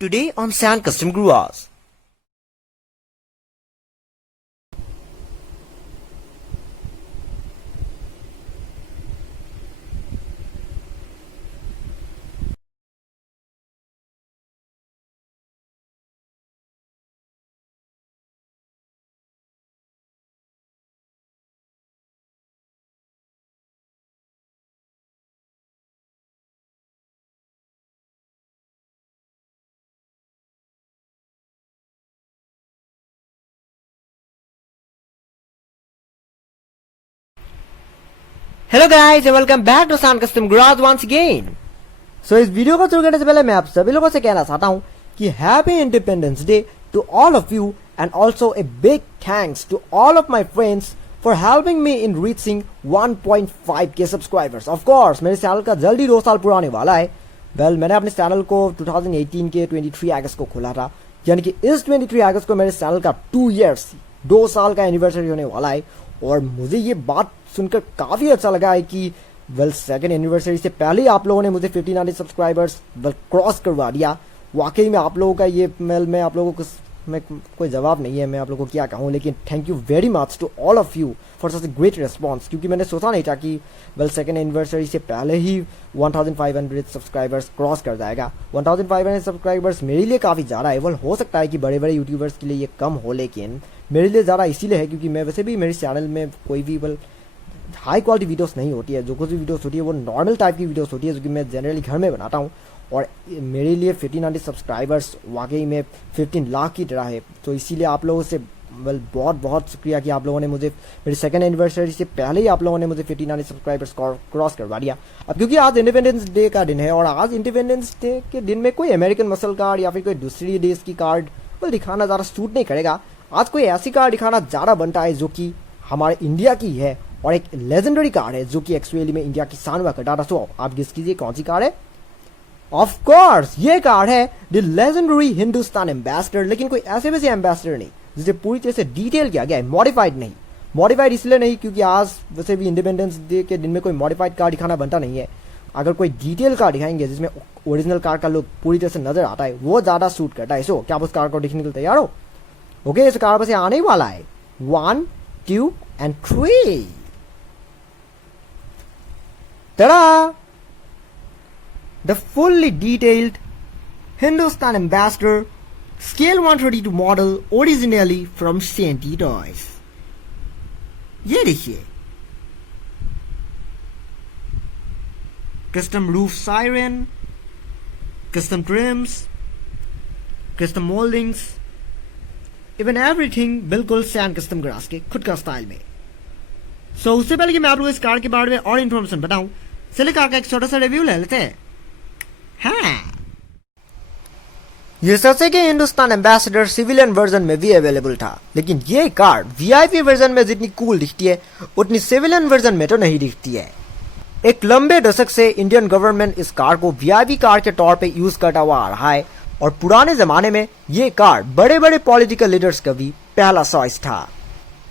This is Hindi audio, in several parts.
Today on Sand Custom Grooves. Hello guys and welcome back to Sand Custom Grooves once again. So इस वीडियो को शुरू करने से पहले मैं आप सभी लोगों से कहना चाहता हूँ कि happy independence day to all of you and also a big thanks to all of my friends for helping me in reaching 1.5k subscribers. Of course मेरे चैनल का जल्दी 2 साल पूरा होने वाला है. मैंने अपने चैनल को 2018 के 23 अगस्त को खोला था, यानी कि इस 23 अगस्त को मेरे चैनल का 2 साल का एनिवर्सरी होने वाला है. और मुझे ये बात सुनकर काफी अच्छा लगा है कि सेकंड एनिवर्सरी से पहले आप लोगों ने मुझे 1500 सब्सक्राइबर्स क्रॉस करवा दिया. वाकई में आप लोगों का ये मैं आप लोगों को मैं कोई जवाब नहीं है, मैं आप लोगों को क्या कहूँ, लेकिन thank you very much to all of you for such a great response. क्योंकि मैंने सोचा नहीं था कि सेकंड एनिवर्सरी से पहले ही 1500 सब्सक्राइबर्स क्रॉस कर जाएगा. 1500 सब्सक्राइबर्स मेरे लिए काफ़ी ज़्यादा है. हो सकता है कि बड़े बड़े यूट्यूबर्स के लिए ये कम हो, लेकिन मेरे लिए ज़्यादा इसीलिए है क्योंकि मैं वैसे भी मेरे चैनल में कोई भी हाई क्वालिटी वीडियोस नहीं होती है. जो कुछ भी वीडियोस होती है वो नॉर्मल टाइप की वीडियोस होती है जो कि मैं जनरली घर में बनाता हूँ. और मेरे लिए 1500 सब्सक्राइबर्स वाकई में 15 लाख की तरह है. तो इसीलिए आप लोगों से बहुत बहुत शुक्रिया कि आप लोगों ने मुझे मेरी सेकंड एनिवर्सरी से पहले ही आप लोगों ने मुझे 1500 सब्सक्राइबर्स क्रॉस करवा दिया. अब क्योंकि आज इंडिपेंडेंस डे का दिन है और आज इंडिपेंडेंस डे के दिन में कोई अमेरिकन मसल कार्ड या फिर कोई दूसरी देश की कार्ड दिखाना ज़्यादा सूट नहीं करेगा. आज कोई ऐसी कार्ड दिखाना ज़्यादा बनता है जो कि हमारे इंडिया की है और एक लेजेंडरी कार्ड है जो कि एक्चुअली में इंडिया की शान व कटारा. सो आप गेस कीजिए कौन सी कार्ड है. ऑफ कोर्स ये कार्ड है द लेजेंडरी हिंदुस्तान एम्बेसडर. लेकिन कोई ऐसे वैसे एम्बेसडर नहीं जिसे पूरी तरह से डिटेल किया गया है, मॉडिफाइड नहीं. मॉडिफाइड इसलिए नहीं क्योंकि आज वैसे भी इंडिपेंडेंस डे के दिन में कोई मॉडिफाइड कार्ड दिखाना बनता नहीं है. अगर कोई डिटेल कार्ड दिखाएंगे जिसमें ओरिजिनल कार्ड का लुक पूरी तरह से नजर आता है वो ज्यादा सूट करता है. सो क्या आप उस कार्ड को दिखने के लिए तैयार हो? ओके, इस कार्ड बस आने ही वाला है. 1, 2 and 3. Ta-da! The fully detailed Hindustan Ambassador Scale 132 model originally from Shanty Toys. ये देखिए, custom roof siren, custom trims, custom moldings, even everything बिल्कुल सैंड कस्टम ग्रास के खुद का स्टाइल में. सो उससे पहले कि मैं आप लोगों को इस कार के बारे में और इन्फॉर्मेशन बताऊं, चलिए कार का एक छोटा सा रिव्यू ले लेते हैं. हाँ, ये सच है कि हिंदुस्तान एम्बेसडर सिविलियन वर्जन में भी अवेलेबल था, लेकिन ये कार वीआईपी वर्जन में जितनी कूल दिखती है उतनी सिविलियन वर्जन में तो नहीं दिखती है. एक लंबे दशक से इंडियन गवर्नमेंट इस कार को वीआईपी कार के तौर पे यूज करता हुआ आ रहा है और पुराने जमाने में ये कार बड़े बड़े पॉलिटिकल लीडर्स का भी पहला चॉइस था.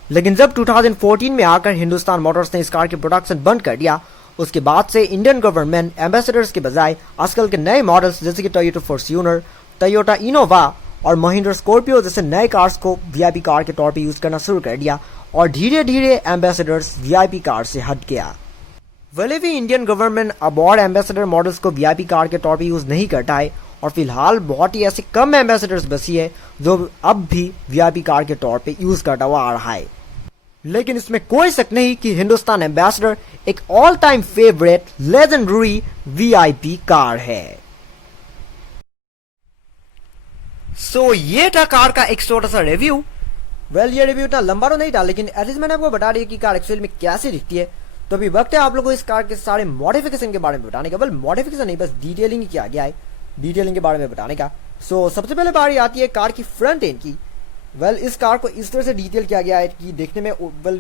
लेकिन जब 2014 में आकर हिंदुस्तान मोटर्स ने इस कार की प्रोडक्शन बंद कर दिया, उसके बाद से इंडियन गवर्नमेंट एम्बेसडर्स के बजाय आजकल के नए मॉडल्स जैसे कि टोयोटा फॉर्च्यूनर, टोयोटा इनोवा और महिंद्रा स्कॉर्पियो जैसे नए कार्स को वीआईपी कार के तौर पे यूज करना शुरू कर दिया और धीरे धीरे एम्बेसडर्स वीआईपी कार से हट गया. भले भी इंडियन गवर्नमेंट अब और एम्बेसडर मॉडल्स को वीआईपी कार के तौर पे यूज नहीं करता है और फिलहाल बहुत ही ऐसे कम एम्बेसडर्स बची है जो अब भी वीआईपी कार के तौर पे यूज करता हुआ आ रहा है. लेकिन इसमें कोई शक नहीं कि हिंदुस्तान एम्बेसडर एक all time favourite legendary VIP car है. सो ये था कार का एक छोटा सा रिव्यू. ये रिव्यू इतना लंबा तो नहीं था, लेकिन एटलीस्ट मैंने आपको बता दिया कि कार एक्चुअल में कैसी दिखती है. तो अभी वक्त है आप लोगों को इस कार के सारे मॉडिफिकेशन के बारे में बताने का. मॉडिफिकेशन नहीं, बस डिटेलिंग ही किया गया है, डिटेलिंग के बारे में बताने का. सो सबसे पहले बारी आती है कार की फ्रंट एंड की. इस कार को इस तरह से डिटेल किया गया है कि देखने में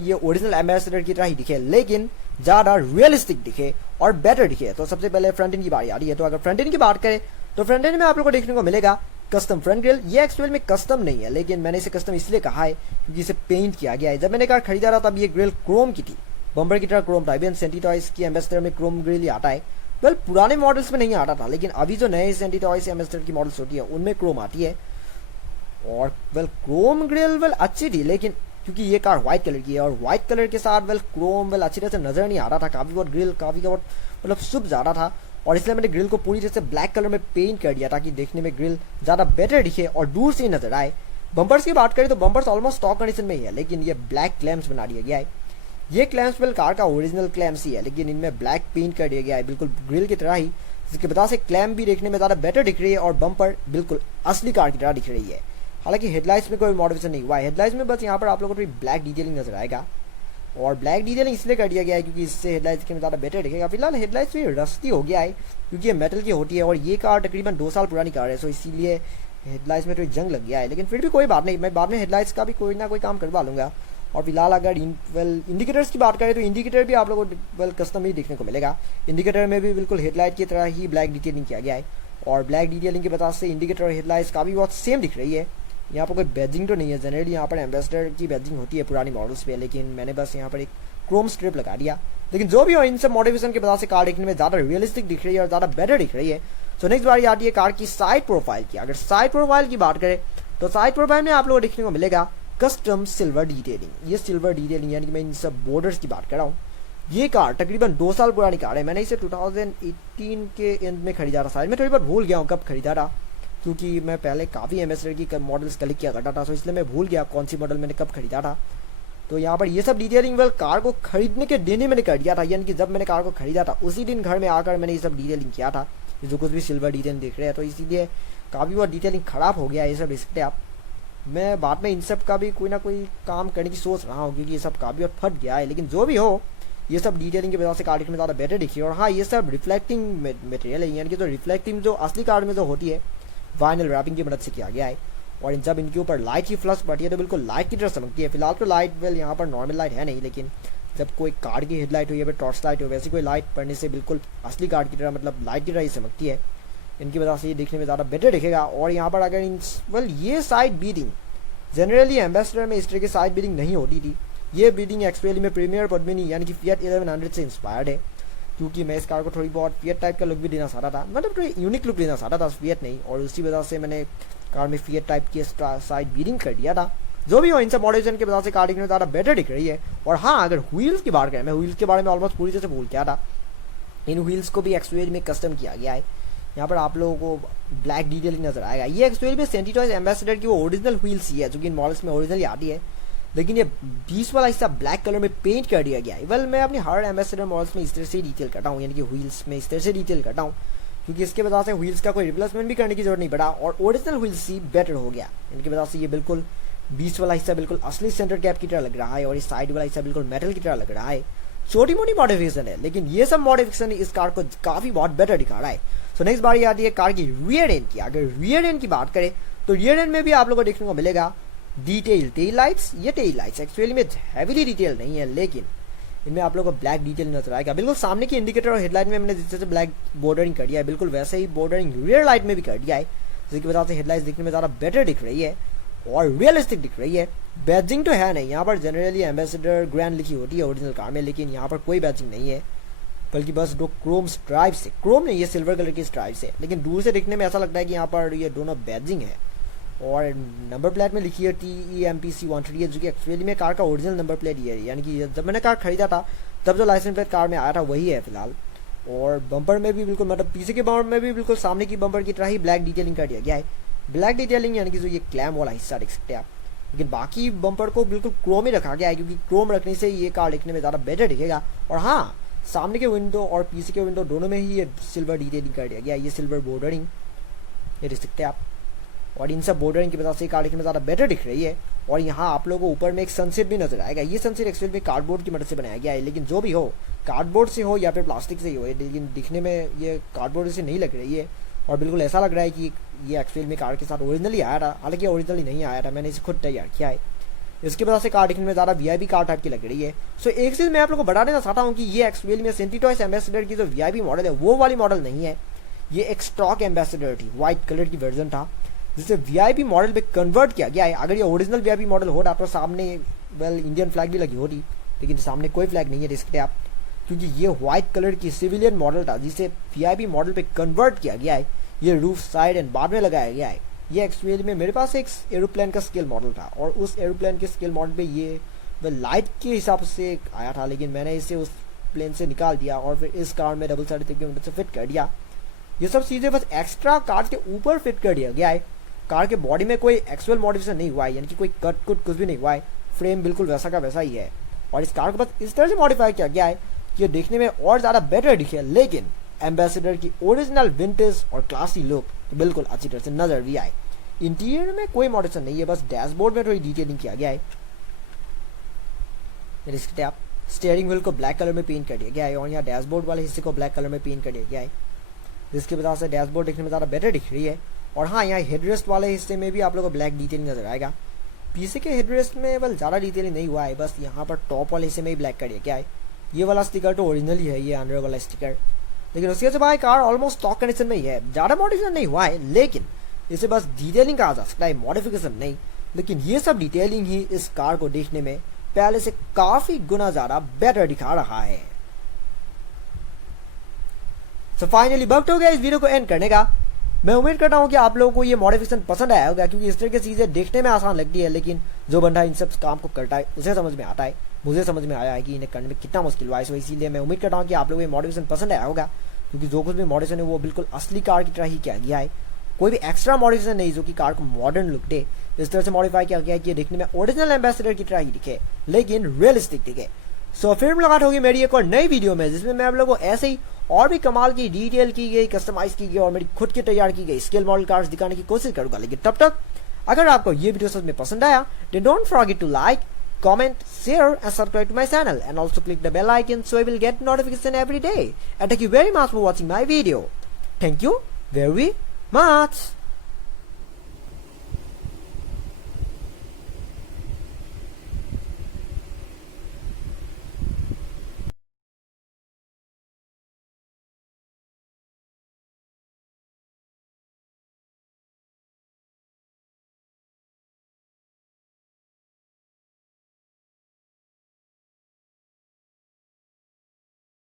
ये ओरिजिनल एम्बेसडर की तरह ही दिखे, लेकिन ज़्यादा रियलिस्टिक दिखे और बेटर दिखे. तो सबसे पहले फ्रंट एंड की बारी आ रही है. तो अगर फ्रंट एंड की बात करें तो फ्रंट एंड में आप लोग को देखने को मिलेगा कस्टम फ्रंट ग्रिल. ये एक्चुअल में कस्टम नहीं है, लेकिन मैंने इसे कस्टम इसलिए कहा है क्योंकि इसे पेंट किया गया है. जब मैंने कार खरीदा था तब ये ग्रिल क्रोम की थी, बम्पर की तरह क्रोम था. इवन सेंटी टॉयज की एम्बेसडर में क्रोम ग्रिल ही आता है. वेल पुराने मॉडल्स में नहीं आता था, लेकिन अभी जो नए सेंटी टॉयज एम्बेसडर की मॉडल्स होती है उनमें क्रोम आती है। और वेल क्रोम ग्रिल वेल अच्छी थी, लेकिन क्योंकि ये कार व्हाइट कलर की है और व्हाइट कलर के साथ वेल क्रोम वेल अच्छी तरह से नजर नहीं आ रहा था, काफी बहुत ग्रिल काफी बहुत मतलब शुभ जा रहा था, और इसलिए मैंने ग्रिल को पूरी तरह से ब्लैक कलर में पेंट कर दिया ताकि देखने में ग्रिल ज्यादा बेटर दिखे और दूर से ही नजर आए। बम्पर्स की बात करें तो बम्पर्स ऑलमोस्ट स्टॉक कंडीशन में ही है, लेकिन ये ब्लैक क्लैम्प्स बना दिया गया है। ये क्लैम्प्स वेल कार का ओरिजिनल क्लैम्प्स ही है, लेकिन इनमें ब्लैक पेंट कर दिया गया है बिल्कुल ग्रिल की तरह ही, जिसकी वजह से क्लैम्प भी देखने में ज्यादा बेटर दिख रही है और बम्पर बिल्कुल असली कार की तरह दिख रही है। हालांकि हेडलाइट्स में कोई मॉडिफिकेशन नहीं हुआ है, हेडलाइट्स में बस यहाँ पर आप लोगों को ब्लैक डिटेलिंग नजर आएगा, और ब्लैक डिटेलिंग इसलिए कर दिया गया है क्योंकि इससे हेडलाइट्स के में ज़्यादा बेटर दिखेगा। फिलहाल हेडलाइट्स भी रस्ती हो गया है क्योंकि ये मेटल की होती है और ये कार तकरीबन 2 साल पुरानी कार है, सो इसीलिए हेडलाइट्स में थोड़ी जंग लग गया है, लेकिन फिर भी कोई बात नहीं, मैं बाद में हेडलाइट्स का भी कोई ना कोई काम करवा लूँगा। और फिलहाल अगर इंडिकेटर्स की बात करें तो इंडिकेटर भी आप लोगों को कस्टम ही देखने को मिलेगा। इंडिकेटर में भी बिल्कुल हेडलाइट की तरह ही ब्लैक डिटेलिंग किया गया है, और ब्लैक डिटेलिंग की वजह से इंडिकेटर और हेडलाइट्स का भी बहुत सेम दिख रही है। यहाँ पर कोई बैजिंग तो नहीं है, जनरली यहाँ पर एम्बेसडर की बैजिंग होती है पुरानी मॉडल्स पे, लेकिन मैंने बस यहाँ पर एक क्रोम स्ट्रिप लगा दिया। लेकिन जो भी हो, इन सब मॉडिफिकेशन के वजह से कार देखने में ज़्यादा रियलिस्टिक दिख रही है और ज़्यादा बेटर दिख रही है। तो नेक्स्ट बारी आती है कार की साइड प्रोफाइल की। अगर साइड प्रोफाइल की बात करें तो साइड प्रोफाइल में आप लोगों को देखने को मिलेगा कस्टम सिल्वर डिटेलिंग। ये सिल्वर डिटेलिंग यानी कि मैं इन सब बॉर्डर्स की बात कर रहा हूँ। ये कार तकरीबन 2 साल पुरानी कार है, मैंने इसे 2018 के एंड में खरीदा था, शायद मैं थोड़ी बार भूल गया हूँ कब खरीदा था, क्योंकि मैं पहले काफ़ी एम्बेसडर की मॉडल्स कलेक्ट किया करता था, तो इसलिए मैं भूल गया कौन सी मॉडल मैंने कब खरीदा था। तो यहाँ पर ये सब डिटेलिंग वेल कार को खरीदने के दिन ही मैंने कर दिया था, यानी कि जब मैंने कार को खरीदा था उसी दिन घर में आकर मैंने ये सब डिटेलिंग किया था, जो कुछ भी सिल्वर डिटेलिंग देख रहे हैं, तो इसीलिए काफ़ी बहुत डिटेलिंग ख़राब हो गया है। ये सब रिस्क आप मैं बाद में इन सब का भी कोई ना कोई काम करने की सोच रहा हूँ, क्योंकि ये सब काफ़ी बहुत फट गया है। लेकिन जो भी हो, ये सब डिटेलिंग की वजह से कार में ज़्यादा बेटर दिखी। और हाँ, ये सब रिफ्लेक्टिंग मटेरियल है, यानी कि जो रिफ्लेक्टिंग जो असली कार में जो होती है वाइनल रैपिंग की मदद से किया गया है। और इन सब इनके ऊपर लाइट की फ्लश पड़ती है तो बिल्कुल लाइट की तरह चमकती है। फिलहाल तो लाइट वेल यहाँ पर नॉर्मल लाइट है नहीं, लेकिन जब कोई कार की हेडलाइट हो या फिर टॉर्च लाइट हो, वैसी कोई लाइट पड़ने से बिल्कुल असली कार की तरह मतलब लाइट की तरह ही चमकती है। इनकी वजह से ये देखने में ज़्यादा बेटर दिखेगा। और यहाँ पर अगर इन ये साइड बीडिंग जनरली एम्बेसडर में इस तरह की साइड बीडिंग नहीं होती थी। ये बीडिंग एक्चुअली में प्रीमियर पद्मिनी यानी कि फिएट 1100 से इंस्पायर्ड है, क्योंकि मैं इस कार को थोड़ी बहुत फिएट टाइप का लुक भी देना चाहता था, मतलब थोड़ी यूनिक लुक देना चाहता था, फिएट नहीं, और उसी वजह से मैंने कार में फिएट टाइप की साइड बीडिंग कर दिया था। जो भी हो, इन सब मॉडरेशन की वजह से कार दिखने में ज़्यादा बेटर दिख रही है। और हाँ, अगर व्हील्स की बात करें, मैं व्हील्स के बारे में ऑलमोस्ट पूरी तरह से भूल गया था। इन व्हील्स को भी एक्सुएल में कस्टम किया गया है। यहाँ पर आप लोगों को ब्लैक डिटेलिंग नजर आएगा। ये एक्चुअली में सेंटी टॉयज एम्बेसडर की वो ओरिजिनल व्हील्स ही है, जो कि इन मॉडल्स में ओरिजिनली आती है, लेकिन ये 20 वाला हिस्सा ब्लैक कलर में पेंट कर दिया गया है। वेल मैं अपनी हर एम्बेसडर मॉडल्स में इस तरह से डिटेल करता हूँ, यानी कि व्हील्स में इस तरह से डिटेल करता हूँ, क्योंकि इसके वजह से व्हील्स का कोई रिप्लेसमेंट भी करने की जरूरत नहीं पड़ा और ओरिजिनल व्हील्स ही बेटर हो गया। इनकी वजह से ये बिल्कुल 20 वाला हिस्सा बिल्कुल असली सेंटर कैप की तरह लग रहा है और इस साइड वाला हिस्सा बिल्कुल मेटल की तरह लग रहा है। छोटी मोटी मॉडिफिकेशन है, लेकिन ये सब मॉडिफिकेशन इस कार को काफी बहुत बेटर दिखा रहा है। सो नेक्स्ट बारी आती है कार की रियर एंड की। अगर रियर एंड की बात करें तो रियर एंड में भी आप लोगों को देखने को मिलेगा डिटेल टेल लाइट्स। ये टेल लाइट्स एक्चुअली में हैवीली डिटेल नहीं है, लेकिन इनमें आप लोगों को ब्लैक डिटेल नजर आएगा। बिल्कुल सामने की इंडिकेटर और हेडलाइट में मैंने जिस तरह से ब्लैक बॉर्डरिंग कर दिया है, बिल्कुल वैसे ही बॉर्डरिंग रियर लाइट में भी कर दिया है, जिसकी वजह से हेडलाइट दिखने में ज़्यादा बेटर दिख रही है और रियलिस्टिक दिख रही है। बैजिंग तो है नहीं, यहाँ पर जनरली एम्बेसडर ग्रैंड लिखी होती है ओरिजिनल कार में, लेकिन यहाँ पर कोई बैजिंग नहीं है, बल्कि बस दो क्रोम स्ट्राइप्स है। क्रोम नहीं, ये सिल्वर कलर की स्ट्राइप्स है, लेकिन दूर से देखने में ऐसा लगता है कि यहाँ पर ये दोनों बैजिंग है। और नंबर प्लेट में लिखी है TEMPC 138, जो कि एक्चुअली में कार का ओरिजिनल नंबर प्लेट ही है, यानी कि जब मैंने कार खरीदा था तब जो लाइसेंस प्लेट कार में आया था वही है फिलहाल। और बम्पर में भी बिल्कुल मतलब पीछे के बम्पर में भी बिल्कुल सामने की बम्पर की तरह ही ब्लैक डिटेलिंग कर दिया गया है। ब्लैक डिटेलिंग यानी कि जो ये क्लैम वाला हिस्सा देख सकते हैं आप, लेकिन बाकी बम्पर को बिल्कुल क्रोम ही रखा गया है, क्योंकि क्रोम रखने से ये कार देखने में ज़्यादा बेटर दिखेगा। और हाँ, सामने के विंडो और पीछे के विंडो दोनों में ही ये सिल्वर डिटेलिंग कर दिया गया है, ये सिल्वर बॉर्डरिंग ये देख सकते हैं आप। और इन सब बॉर्डरिंग की वजह से कार देखने में ज़्यादा बेटर दिख रही है। और यहाँ आप लोगों को ऊपर में एक सनसेट भी नजर आएगा। ये सनसेट एक्चुअली में कार्डबोर्ड की मदद से बनाया गया है, लेकिन जो भी हो, कार्डबोर्ड से हो या फिर प्लास्टिक से ही हो, लेकिन दिखने में ये कार्डबोर्ड से नहीं लग रही है और बिल्कुल ऐसा लग रहा है कि ये एक्चुअली में कार के साथ ओरिजिनली आया था। हालांकि ओरिजिनली नहीं आया था, मैंने इसे खुद तैयार किया है। इसकी वजह से कार दिखने में ज़्यादा VIP कार टाइप की लग रही है। सो एक चीज़ मैं आप लोगों को बता देना चाहता हूँ कि ये एक्चुअली में सेंटी टॉयज एम्बेसडर की जो VIP मॉडल है वो वाली मॉडल नहीं है। ये एक स्टॉक एम्बेसडर थी, व्हाइट कलर की वर्जन था, जिसे VIP मॉडल पे कन्वर्ट किया गया है। अगर ये ओरिजिनल VIP मॉडल होता तो सामने वेल इंडियन फ्लैग भी लगी होती, लेकिन सामने कोई फ्लैग नहीं है, देख सकते आप। क्योंकि ये व्हाइट कलर की सिविलियन मॉडल था जिसे वीआईपी मॉडल पे कन्वर्ट किया गया है, ये रूफ साइड एंड बाद में लगाया गया है। ये एक्चुअली में मेरे पास एक एरोप्लेन का स्केल मॉडल था और उस एरोप्लेन के स्केल मॉडल पे ये लाइट के हिसाब से आया था, लेकिन मैंने इसे उस प्लेन से निकाल दिया और फिर इस कार में डबल साइड टेप की मदद से फिट कर दिया। ये सब चीज़ें बस एक्स्ट्रा कार के ऊपर फिट कर दिया गया है। कार के बॉडी में कोई एक्चुअल मॉडिफिकेशन नहीं हुआ है, यानी कि कोई कट कुछ भी नहीं हुआ है। फ्रेम बिल्कुल वैसा का वैसा ही है और इस कार को बस इस तरह से मॉडिफाई किया गया है कि ये देखने में और ज़्यादा बेटर दिखे, लेकिन एम्बेसडर की ओरिजिनल विंटेज और क्लासी लुक बिल्कुल अच्छी तरह से नजर भी आए। इंटीरियर में कोई मॉडिफिकेशन नहीं है, बस डैशबोर्ड में थोड़ी डिटेलिंग किया गया है। आप स्टीयरिंग व्हील को ब्लैक कलर में पेंट कर दिया गया है और यहाँ डैशबोर्ड वाले हिस्से को ब्लैक कलर में पेंट कर दिया गया है, जिसकी वजह से डैशबोर्ड देखने में ज़्यादा बेटर दिख रही है। और हाँ, यहाँ हेडरेस्ट वाले हिस्से में भी आप लोगों को ब्लैक डिटेलिंग नजर आएगा। पीछे के हेडरेस्ट में ज़्यादा डिटेलिंग नहीं हुआ है, बस यहाँ पर टॉप वाले हिस्से में ही ब्लैक कर दिया गया है। ये वाला स्टिकर तो ओरिजिनल ही है, ये अंडर वाला स्टिकर, लेकिन उसके से भाई कार ऑलमोस्ट स्टॉक कंडीशन में ही है। ज़्यादा मॉडिफिकेशन नहीं हुआ है, लेकिन इसे बस डिटेलिंग कहा जा सकता है, मॉडिफिकेशन नहीं। लेकिन ये सब डिटेलिंग ही इस कार को देखने में पहले से काफी गुना ज्यादा बेटर दिखा रहा है। तो फाइनली वक्त हो गया इस वीडियो को एंड करने का। मैं उम्मीद करता हूँ कि आप लोगों को ये मॉडिफिकेशन पसंद आया होगा, क्योंकि इस तरह की चीजें देखने में आसान लगती है, लेकिन जो बंदा इन सब काम को करता है उसे समझ में आता है। मुझे समझ में आया है कि इन्हें करने में कितना मुश्किल हुआ है। इसीलिए मैं उम्मीद करता हूँ कि आप लोगों को ये मॉडिफिकेशन पसंद आया होगा, क्योंकि जो कुछ भी मॉडिफिकेशन है वो बिल्कुल असली कार की तरह ही किया गया है। कोई भी एक्स्ट्रा मॉडिफिकेशन नहीं जो कि कार को मॉडर्न लुक दे। इस तरह से मॉडिफाई किया गया है कि देखने में ओरिजिनल एम्बेसडर की तरह ही दिखे, लेकिन रियलिस्टिक दिखे। सो फिर मुलाकात होगी मेरी एक और नई वीडियो में, जिसमें मैं आप लोगों को ऐसे ही और भी कमाल की डिटेल की गई, कस्टमाइज की गई और मेरी खुद की तैयार की गई स्केल मॉडल कार्स दिखाने की कोशिश करूंगा। लेकिन तब तक अगर आपको ये वीडियो सच में पसंद आया, then don't forget to like, comment, share and subscribe to my channel, and also click the bell icon so you will get notification every day. And thank you very much for watching my video. Thank you very much.